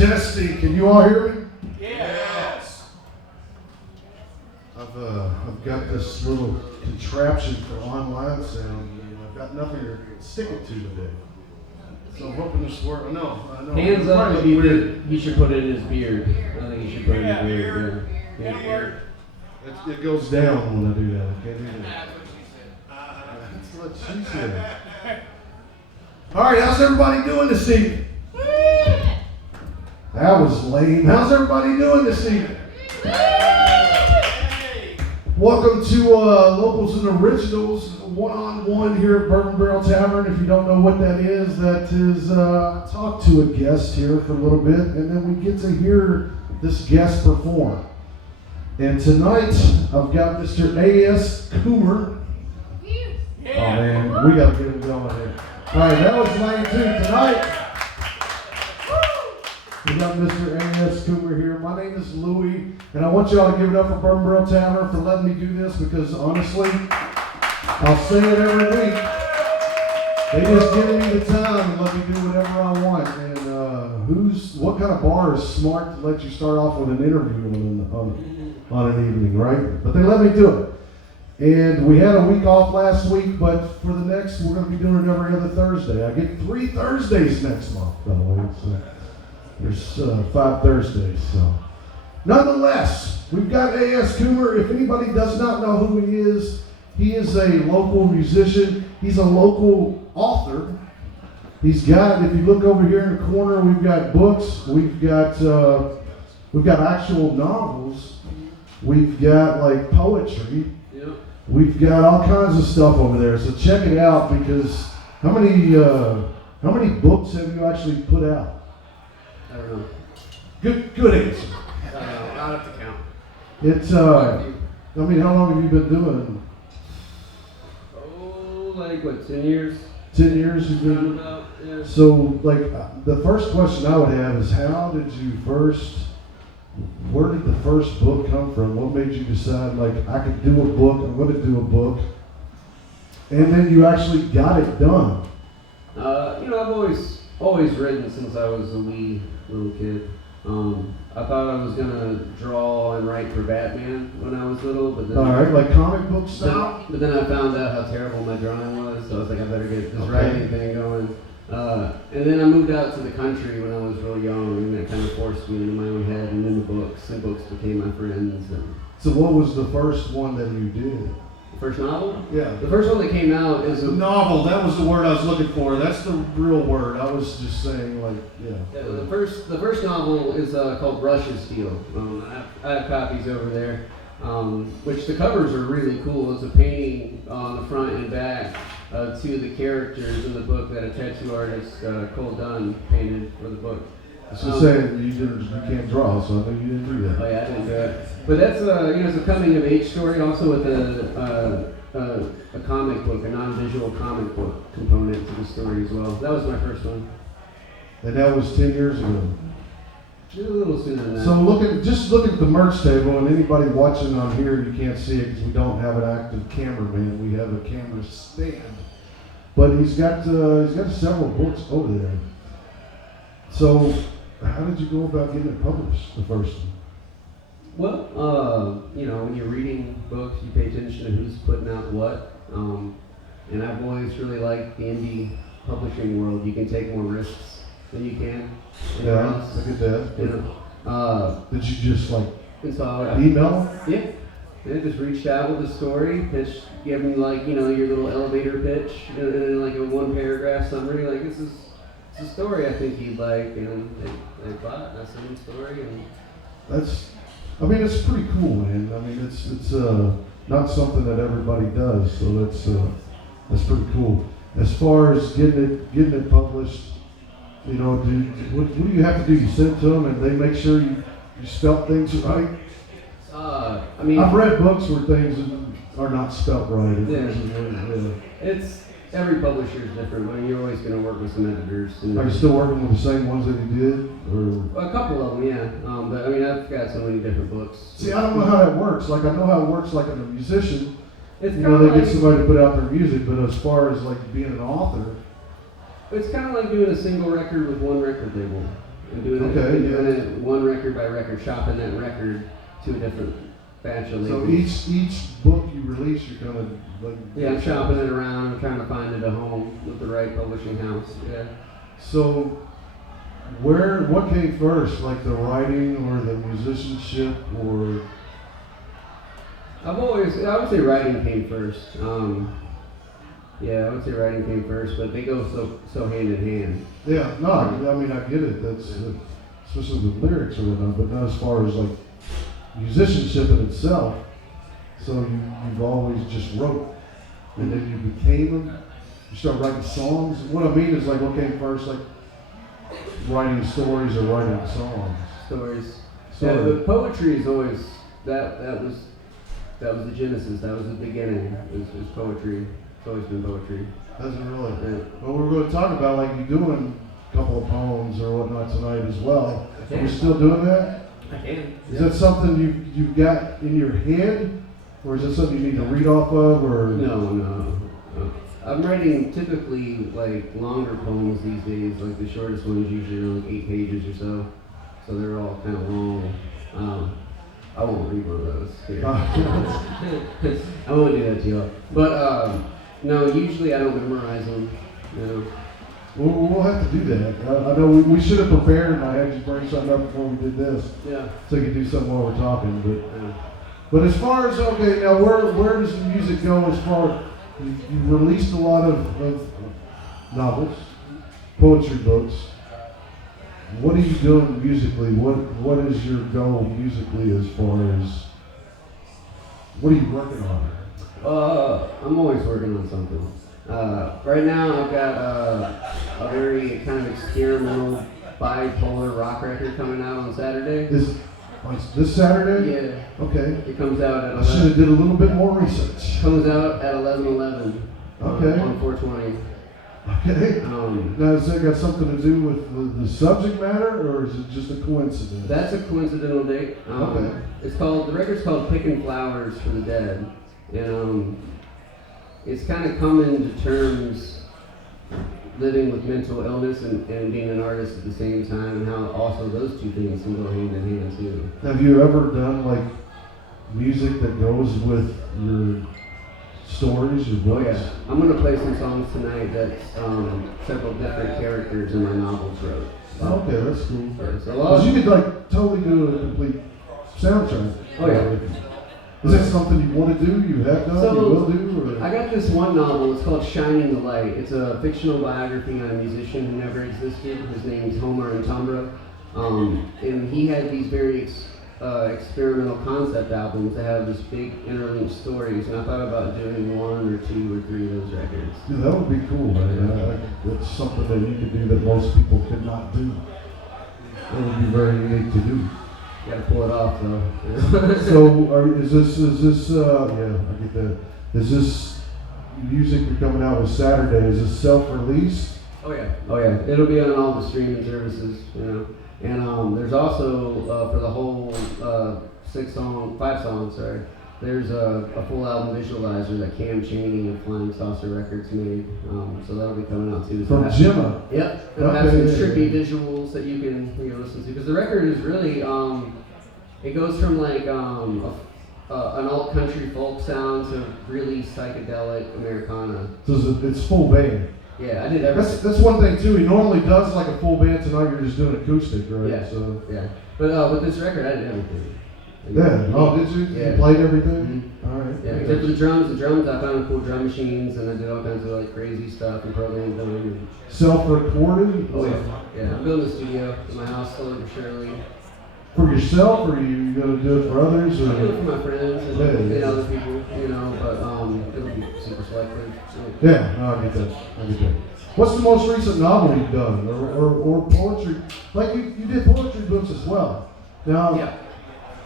Testing, can you all hear me? Yes. I've got this little contraption for online sound, and I've got nothing to stick it to today. So I'm hoping this works. I know. Hands up if you think he should put it in his beard. I think he should put it in his beard. Yeah. Beard. It goes down when I do that. I can't do that. That's what she said. That's what she said. All right, how's everybody doing this evening? That was lame. How's everybody doing this evening? Welcome to Locals and Originals, one-on-one here at Bourbon Barrel Tavern. If you don't know what that is talk to a guest here for a little bit, and then we get to hear this guest perform. And tonight, I've got Mr. A.S. Coomer. Oh man, we got to get him going here. All right, that was lame too. Tonight, we got Mr. A.S. Coomer here. My name is Luie, and I want y'all to give it up for Bourbon Barrel Tavern for letting me do this, because honestly, I'll say it every week. They just give me the time and let me do whatever I want. And what kind of bar is smart to let you start off with an interview on an evening, right? But they let me do it. And we had a week off last week, but for the next, we're going to be doing it every other Thursday. I get 3 Thursdays next month, by the way. So there's 5 Thursdays. So, nonetheless, we've got A.S. Coomer. If anybody does not know who he is a local musician. He's a local author. He's got, if you look over here in the corner, we've got books. We've got actual novels. We've got like poetry. Yep. We've got all kinds of stuff over there. So check it out, because how many books have you actually put out? I don't know. Good answer. I don't know. I'll have to count. It's I mean, how long have you been doing? Oh, like what, 10 years? 10 years you've been. About, yeah. So, like, the first question I would have is, where did the first book come from? What made you decide, like, I could do a book, I'm going to do a book, and then you actually got it done? I've always written since I was a wee little kid. I thought I was gonna draw and write for Batman when I was little, but then like comic book style. But then I found out how terrible my drawing was, so I was like, I better get this writing thing going. And then I moved out to the country when I was real young, and that kind of forced me into my own head and into books, and books became my friends. So what was the first one that you did? First novel? Yeah. The first one that came out is a novel. That was the word I was looking for. That's the real word. I was just saying, like, yeah. The first novel is called Russian Steel. I have copies over there, which the covers are really cool. It's a painting on the front and back of 2 of the characters in the book that a tattoo artist, Cole Dunn, painted for the book. So saying you can't draw, so I know you didn't do that. Oh yeah, I didn't do it. But that's it's a coming of age story, also with a comic book, a non-visual comic book component to the story as well. That was my first one. And that was 10 years ago. Just a little sooner than that. So look at the merch table, and anybody watching on here, you can't see it because we don't have an active cameraman. We have a camera stand. But he's got several books over there. So how did you go about getting it published, the first one? Well, when you're reading books, you pay attention to who's putting out what. And I've always really liked the indie publishing world. You can take more risks than you can. Yeah, look at that. Did you just email? Yeah. And just reached out with a story, pitched, give them your little elevator pitch, and then like a 1-paragraph summary, like this is a story I think you'd like, and they bought it, and I sent them the story, and it's pretty cool, man. I mean, it's not something that everybody does, so that's pretty cool. As far as getting it published, what do you have to do? You send it to them, and they make sure you spell things right. I've read books where things are not spelt right. It's every publisher is different. I mean, you're always going to work with some editors. Are you still working with the same ones that you did, or a couple of them? Yeah. But I've got so many different books. See, I don't know how that works. Like, I know how it works. Like, in a musician, it's they get somebody to put out their music. But as far as like being an author, it's kind of like doing a single record with one record label. And doing it one record by record, shopping that record to a different batch of labels. So each book you release, you're kind of like... Yeah, I'm shopping it around. I'm trying to find it a home with the right publishing house. Yeah. So, what came first, like the writing or the musicianship, or? I would say writing came first. Yeah, I would say writing came first, but they go so hand in hand. Yeah, no, I mean I get it. That's especially with lyrics or whatnot, but not as far as like musicianship in itself. So you've always just wrote, and then you became them. You start writing songs. What I mean is like what came first, like writing stories or writing songs. Stories. Yeah, but poetry is always that was the genesis. That was the beginning. It was poetry. It's always been poetry. Hasn't really. Yeah. Well, we're going to talk about like you doing a couple of poems or whatnot tonight as well. Are you still doing that? I can. Is that something you've got in your head, or is that something you need to read off of, or? No. I'm writing typically like longer poems these days. Like the shortest one is usually around like 8 pages or so. So they're all kind of long. I won't read one of those here. I won't do that to you. But no, usually I don't memorize them. You know. We'll have to do that. I know we should have prepared, and I had you bring something up before we did this. Yeah. So you could do something while we're talking. Yeah. But as far as, okay, now where does the music go as far, you released a lot of novels, poetry books. What are you doing musically? What is your goal musically as far as, what are you working on? I'm always working on something. Right now I've got a very kind of experimental bipolar rock record coming out on Saturday. This Saturday? Yeah. Okay. It comes out at I should have did a little bit more research. Comes out at 11/11. Okay. On 420. Okay. Now, has that got something to do with the subject matter, or is it just a coincidence? That's a coincidental date. Okay. The record's called Picking Flowers for the Dead. And it's kind of coming to terms living with mental illness and being an artist at the same time, and how also those two things can go hand in hand too. Have you ever done like music that goes with your stories, your books? Oh yeah, I'm gonna play some songs tonight that several different characters in my novels wrote. Okay, that's cool. Yeah, so Because you could like totally do a complete soundtrack. Oh yeah. Is that something you want to do? You have done? You will do? Or? I got this one novel. It's called Shining the Light. It's a fictional biography on a musician who never existed. His name's Homer and Tumbra. And he had these very experimental concept albums that have this big interlinked stories. And I thought about doing 1 or 2 or 3 of those records. Yeah, that would be cool, man. That's something that you could do that most people could not do. That would be very unique to do. You gotta pull it off though. So, is this? Yeah, I get that. Is this music you're coming out with Saturday? Is this self-release? Oh yeah. It'll be on all the streaming services, you know. And there's also for the whole 5 songs. Sorry. There's a full album visualizer that Cam Chaney of Flying Saucer Records made. So that'll be coming out too. From Gemma. Yep. It'll have some trippy visuals that you can listen to, because the record is really it goes from like an alt country folk sound to really psychedelic Americana. So it's full band. Yeah, I did everything. That's one thing too. He normally does like a full band. Tonight you're just doing acoustic, right? Yeah. So. Yeah. But with this record, I did everything. Yeah. Oh, did you? Yeah. You played everything? Mm-hmm. All right. Yeah, except for the drums. The drums, I found cool drum machines, and I did all kinds of like crazy stuff and programmed them. Self-recorded? Oh yeah. Yeah, I'm building a studio in my house slowly but surely. For yourself, or are you gonna do it for others? Or? I do it for my friends and Yeah. other people, you know, but it'll be super selective. So. Yeah, no, I get that. What's the most recent novel you've done, or poetry? Like you did poetry books as well. Now, Yeah.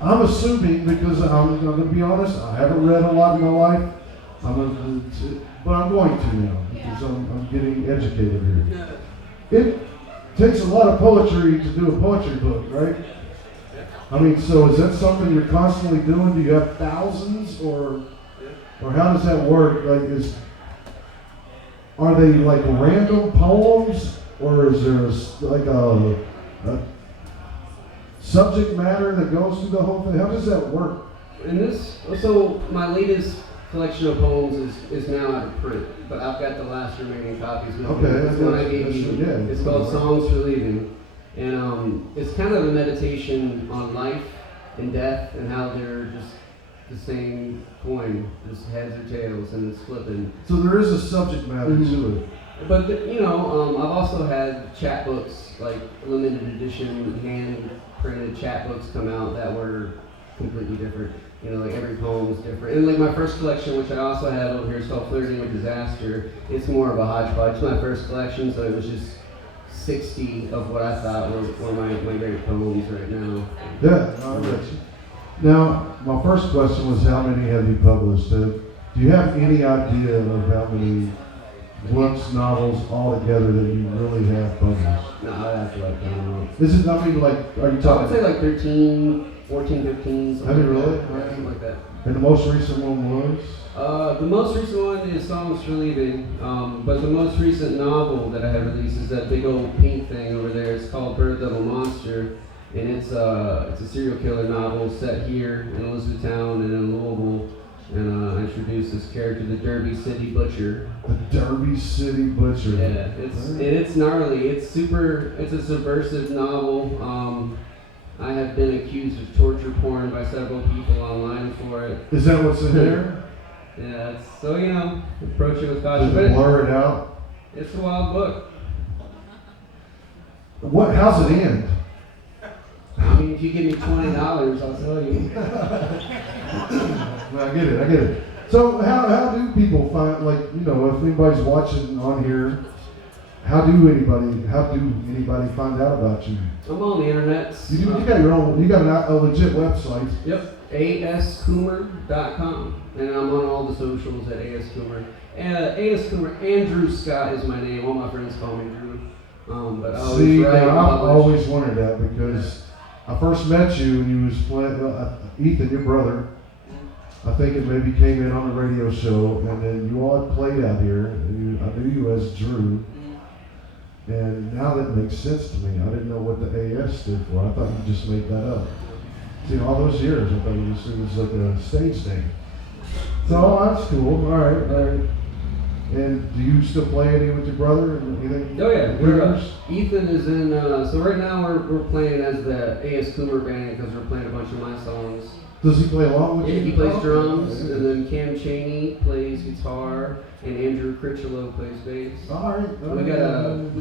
I'm assuming, because I'm going to be honest, I haven't read a lot in my life, but I'm going to now, because I'm getting educated here. It takes a lot of poetry to do a poetry book, right? I mean, so is that something you're constantly doing? Do you have thousands, or how does that work? Like, are they like random poems, or is there like a subject matter that goes through the whole thing? How does that work? And this, so my latest collection of poems is now out of print, but I've got the last remaining copies with me. Okay, This one I gave you. yeah. It's called Songs for Leaving, and it's kind of a meditation on life and death and how they're just the same coin, just heads or tails, and it's flipping. So there is a subject matter to it. But I've also had chapbooks, like limited edition, hand printed chapbooks come out that were completely different. Like every poem is different. And like my first collection, which I also have over here, is called Flirting with Disaster. It's more of a hodgepodge. It's my first collection, so it was just 60 of what I thought were my great poems right now. Yeah, I got you. Now, my first question was, how many have you published? Do you have any idea of how many books, novels all together that you really have published? No, I have to know. Is it, I mean, like, are you I talking? would say like 13, 14, 15, something Have you like really? that. Yeah, something like that. And the most recent one was? The most recent one is Songs for Leaving, but the most recent novel that I have released is that big old pink thing over there. It's called Bird Little Monster, and it's a serial killer novel set here in Elizabethtown and in Louisville, and I introduce this character, the Derby City Butcher. The Derby City Butcher. Yeah, it's gnarly. It's a subversive novel. I have been accused of torture porn by several people online for it. Is that what's in there? Yeah, so approach it with Does caution. it blur it out? It's a wild book. How's it end? I mean, if you give me $20, I'll tell you. Well, I get it. So how do people find, like, if anybody's watching on here, how do anybody find out about you? I'm on the internet. You got a legit website. Yep, ascoomer.com, and I'm on all the socials at ascoomer. Ascoomer, Andrew Scott is my name. All my friends call me Drew. But I always write and I've publish. always wondered that because I first met you and you was playing, Ethan, your brother. I think it maybe came in on the radio show, and then you all had played out here, and I knew you as Drew. And now that makes sense to me. I didn't know what the AS stood for. I thought you just made that up. See, all those years, I thought it was like a stage name. So that's cool. All right. And do you still play any with your brother? Anything? Oh yeah, Ethan is in. So right now we're playing as the A.S. Coomer band because we're playing a bunch of my songs. Does he play along with you? Yeah, he plays drums, and then Cam Chaney plays guitar, and Andrew Critchlow plays bass. All right. We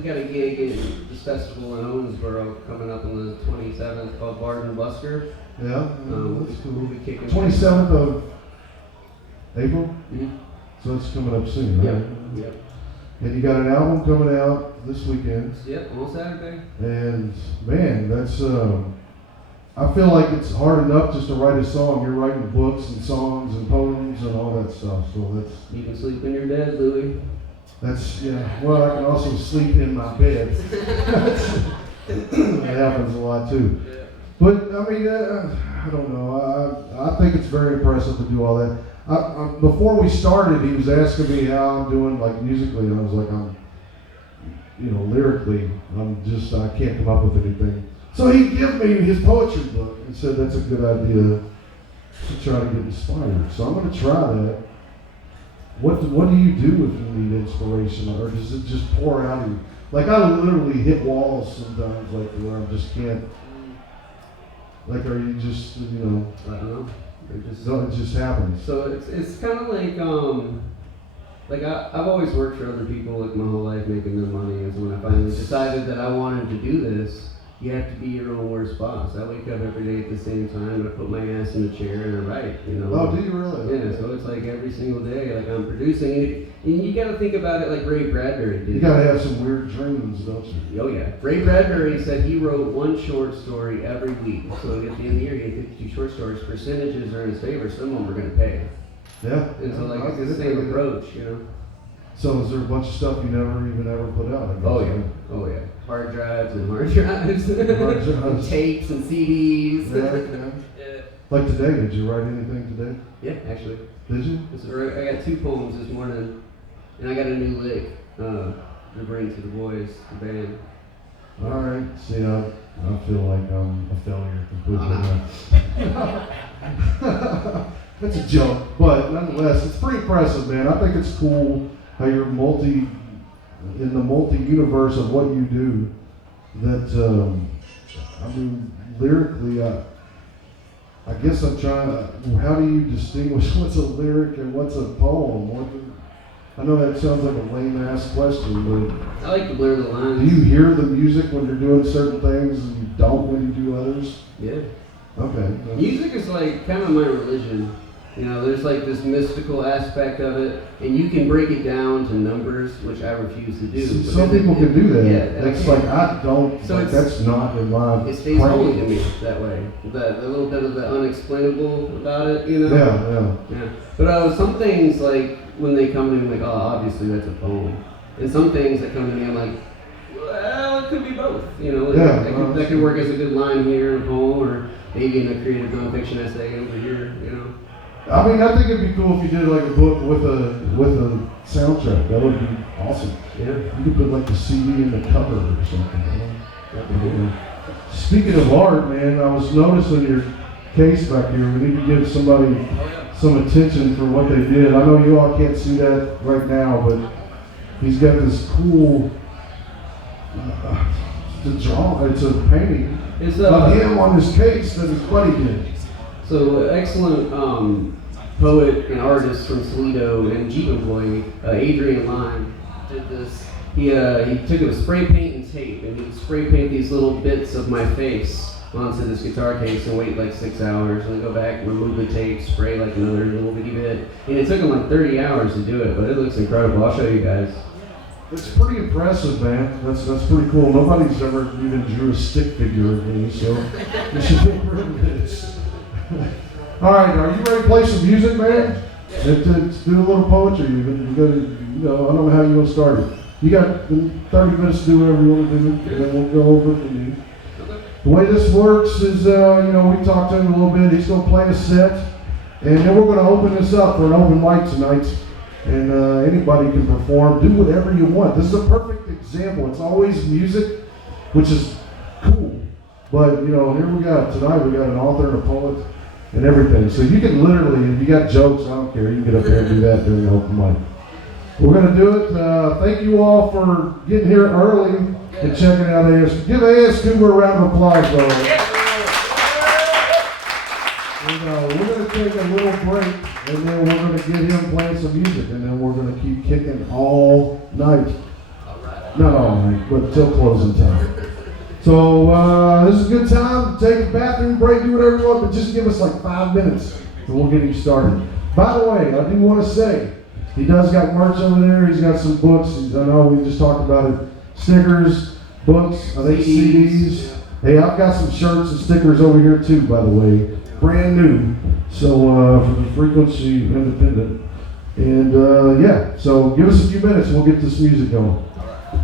got a gig in this festival in Owensboro coming up on the 27th called Bard and Busker. Yeah, that's cool. We'll be kicking 27th of April? Mm-hmm. So it's coming up soon, right? Yep. And you got an album coming out this weekend. Yep, on Saturday. And man, that's I feel like it's hard enough just to write a song. You're writing books and songs and poems and all that stuff. So that's You can sleep in your bed, Luie. well, I can also sleep in my bed. That happens a lot too. Yeah. But I mean, I don't know. I think it's very impressive to do all that. Before we started, he was asking me how I'm doing, like musically, and I was like, lyrically, I can't come up with anything. So he gave me his poetry book and said that's a good idea to try to get inspired. So I'm going to try that. What do you do if you need inspiration, or does it just pour out of you? Like I literally hit walls sometimes, like where I just can't. Like, are you just I don't know. it just happens? So it's kind of like I've always worked for other people like my whole life making them money. Is when I finally decided that I wanted to do this. You have to be your own worst boss. I wake up every day at the same time and I put my ass in the chair and I write, Oh, do you really? Yeah, so it's like every single day, like I'm producing it. And you gotta think about it like Ray Bradbury did. You gotta have some weird dreams, don't you? Oh yeah. Ray Bradbury said he wrote one short story every week. So at the end of the year, he had 52 short stories. Percentages are in his favor. Some of them are gonna pay. Yeah. And so like it's the same approach, So is there a bunch of stuff you never even ever put out? I guess, Oh yeah. right? Oh yeah. Hard drives and hard drives. And tapes and CDs. Yeah. Yeah. Like today, did you write anything today? Yeah, actually. Did you? I got 2 poems this morning, and I got a new lick to bring to the boys, the band. All right. See, I feel like I'm a failure completely. That's a joke, but nonetheless, it's pretty impressive, man. I think it's cool how you're in the multi-universe of what you do. That, I mean, lyrically, I guess I'm trying to, how do you distinguish what's a lyric and what's a poem? I know that sounds like a lame-ass question, but I like to blur the lines. do you hear the music when you're doing certain things and you don't when you do others? Yeah. Okay. Music is like kind of my religion. You know, there's like this mystical aspect of it, and you can break it down to numbers, which I refuse to do. Some people can do that. Yeah, That's like, I don't, so like, that's not in my it stays holy to me that way. The little bit of the unexplainable about it, you know? Yeah. But some things, like, when they come to me, I'm like, oh, obviously that's a poem. And some things that come to me, I'm like, well, it could be both. You know, that could work as a good line here in a poem, or maybe in a creative nonfiction essay over here, you know? I mean, I think it'd be cool if you did like a book with a soundtrack. That would be awesome. Yeah. You could put like the CD in the cover or something. Speaking of art, man, I was noticing your case back here. We need to give somebody some attention for what they did. I know you all can't see that right now, but he's got this cool it's a painting of him on his case that his buddy did. So, excellent poet and artist from Toledo and Jeep employee, Adrian Lime, did this. He took it with spray paint and tape, and he would spray paint these little bits of my face onto this guitar case and wait like 6 hours, and then go back and remove the tape, spray like another little bitty bit. And it took him like 30 hours to do it, but it looks incredible. I'll show you guys. It's pretty impressive, man. That's pretty cool. Nobody's ever even drew a stick figure of me, so you should be proud of this. All right, are you ready to play some music, man? To do a little poetry even. You gotta, I don't know how you're gonna start it. You got 30 minutes to do whatever you want to do, and then we'll go over it from you. The way this works is, we talked to him a little bit. He's gonna play a set, and then we're gonna open this up for an open mic tonight. And anybody can perform, do whatever you want. This is a perfect example. It's always music, which is cool. But, here we got, tonight we got an author and a poet and everything. So you can literally, if you got jokes, I don't care, you can get up there and do that during the open mic. We're going to do it. Thank you all for getting here early and checking out AS. Give AS Coomer a round of applause, though. And, we're going to take a little break, and then we're going to get him playing some music, and then we're going to keep kicking all night. Not all night, but till closing time. So this is a good time to take a bathroom break, do whatever you want, but just give us like 5 minutes, and we'll get him started. By the way, I do want to say, he does got merch over there. He's got some books. I know we just talked about it. Stickers, books, I think CDs. Hey, I've got some shirts and stickers over here too, by the way. Brand new. So for the Frequency Independent. And so give us a few minutes and we'll get this music going.